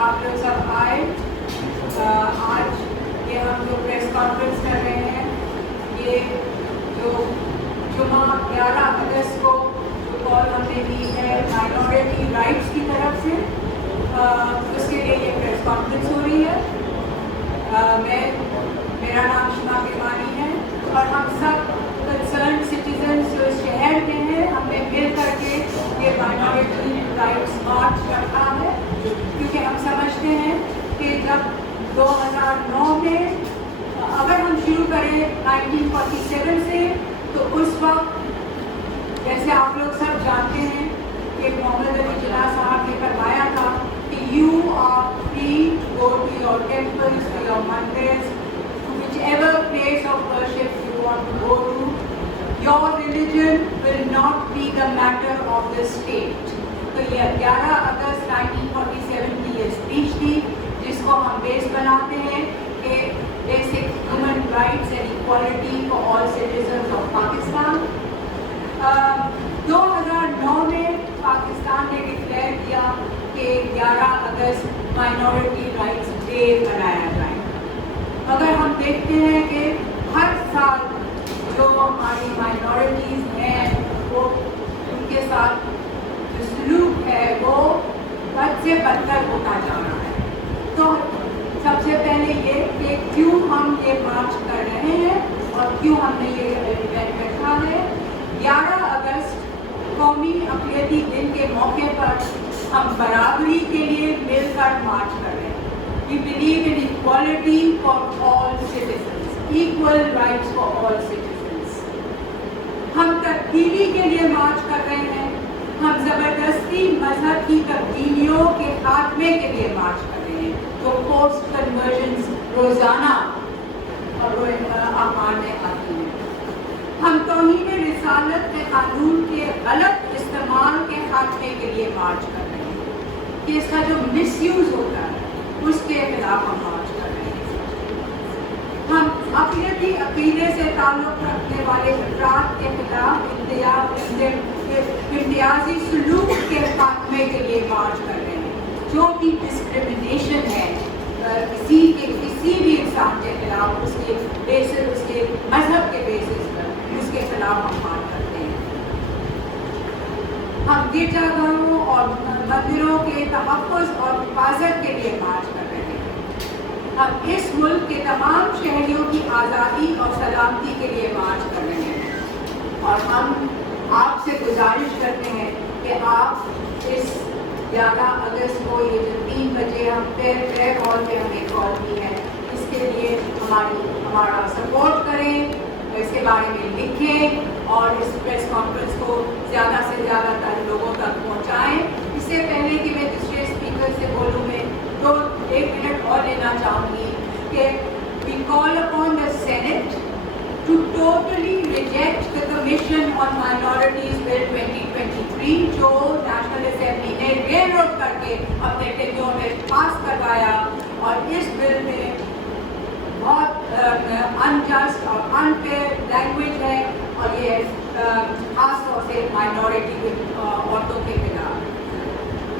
آپ لوگ سب آئے. آج یہ ہم جو پریس کانفرنس کر رہے ہیں یہ جو جمعہ 11 اگست کو جو کال ہم نے دی ہے مائنورٹی رائٹس کی طرف سے اس کے لیے یہ پریس کانفرنس ہو رہی ہے. میرا نام شما کرمانی ہے اور ہم سب کنسرن سٹیزنس جو اس شہر کے ہیں ہم نے مل کر کے یہ مائنورٹی رائٹس مارچ رکھا ہے کیونکہ ہم سمجھتے ہیں کہ جب 2009 میں اگر ہم شروع کریں 1947 سے تو اس وقت جیسے آپ لوگ سب جانتے ہیں کہ محمد علی جناح صاحب نے فرمایا تھا کہ you are free to go to your temples to your mandirs to whichever place of worship you want to go to. Your religion will not be the matter of the state. تو یہ 11 اگست 1947 کی یہ speech تھی جس کو ہم بیس بناتے ہیں کہ basic human rights and equality for all citizens of Pakistan. 2009 میں پاکستان نے ڈکلیئر کیا کہ 11 اگست مائنورٹی رائٹس ڈے منایا جائے. مگر ہم دیکھتے ہیں کہ ہر سال جو ہماری مائنورٹیز ہیں وہ ان کے ساتھ جو سلوک ہے وہ بد سے بدتر ہوتا جا رہا ہے. تو سب سے پہلے یہ کہ کیوں ہم یہ مارچ کر رہے ہیں اور کیوں ہم نے یہ ایونٹ رکھا ہے. 11 اگست قومی اقلیتی دن کے موقع پر ہم برابری کے لیے مل کر مارچ کر رہے ہیں. We believe in equality for all citizens, equal rights for all citizens. ہم تبدیلی کے لیے مارچ کر رہے ہیں. ہم زبردستی مذہب کی تبدیلیوں کے خاتمے کے لیے مارچ کر رہے ہیں جو پوسٹ کنورژنز روزانہ اور اعمال میں آتی ہیں. ہم توہین رسالت کے قانون کے غلط استعمال کے خاتمے کے لیے مارچ کر رہے ہیں کہ اس کا جو مس یوز ہوتا ہے اس کے خلاف ہم مارچ کر رہے ہیں. ہم اقلیتی عقیدے سے تعلق رکھنے والے افراد کے خلاف امتیازی سلوک کے خاتمے کے لیے مارچ کر رہے ہیں. جو بھی ڈسکریمنیشن ہے کسی بھی انسان کے خلاف اس کے بیسس اس کے مذہب کے بیسس پر اس کے خلاف ہم مارچ کرتے ہیں. ہم گرجا گھروں اور مندروں کے تحفظ اور حفاظت کے لیے مارچ کر رہے ہیں. ہم اس ملک کے تمام شہریوں کی آزادی اور سلامتی کے لیے مارچ کر رہے ہیں اور ہم آپ سے گزارش کرتے ہیں کہ آپ اس 11 اگست کو یہ جو 3 بجے ہم پریئر ہال پہ ہم نے کال کی ہے اس کے لیے ہمارا سپورٹ کریں, اس کے بارے میں لکھیں اور اس پریس کانفرنس کو زیادہ سے زیادہ تر لوگوں تک پہنچائیں. اس سے پہلے کہ میں دوسرے اسپیکر سے بولوں میں تو 1 منٹ اور لینا چاہوں گی کہ we call upon the Senate to totally reject the Commission on Minorities Bill 2023 جو نیشنل اسمبلی نے ریل روڈ کر کے اپنے ٹکٹوں میں پاس کروایا اور اس بل میں بہت انجسٹ اور انفیئر لینگویج ہے اور یہ خاص طور سے مائنورٹی عورتوں کے خلاف.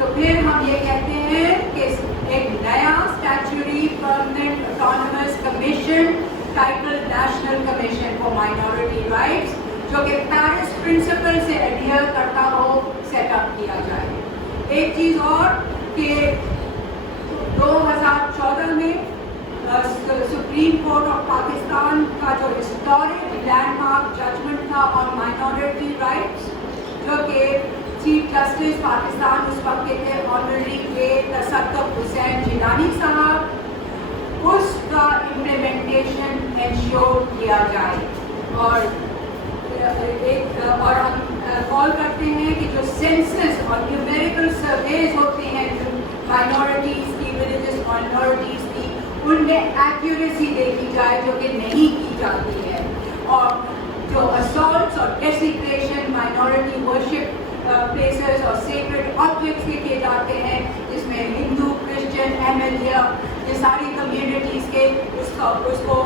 تو پھر ہم یہ کہتے ہیں کہ ایک نیا statutory permanent autonomous commission title national commission for minority rights جو کہ پیرس پرنسپل سے ایڈہر کرتا ہو سیٹ اپ کیا جائے. ایک چیز اور کہ 2014 میں سپریم کورٹ آف پاکستان کا جو ہسٹورک لینڈ مارک ججمنٹ تھا آن مائنورٹی رائٹس جو کہ چیف جسٹس پاکستان اس وقت کے تھے آنرری کے تصدق حسین جیلانی صاحب, اس کا امپلیمنٹیشن انشور کیا جائے. اور ہم کال کرتے ہیں کہ جو سینسس اور نیومیریکل سرویز ہوتے ہیں جو مائنورٹیز کی ریلیجس مائنورٹیز کی ان میں ایکوریسی دیکھی جائے جو کہ نہیں کی جاتی ہے. اور جو اسالٹس اور ڈیسیگریشن مائنورٹی ورشپ پلیسز اور سیکرڈ آبجیکٹس کے کیے جاتے ہیں جس میں ہندو کرسچن احمدیہ یہ ساری کمیونٹیز کے اس کو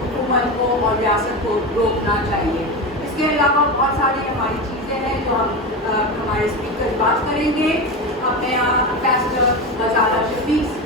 حکومت کو اور ریاست کو روکنا چاہیے. اس کے علاوہ بہت ساری ہماری چیزیں ہیں جو ہمارے اسپیکر بات کریں گے. اب میں ambassador Ghazala Shafiq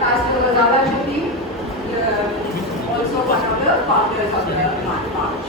Pastor Ghazala Shaffi, also one of the founders of the march.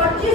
25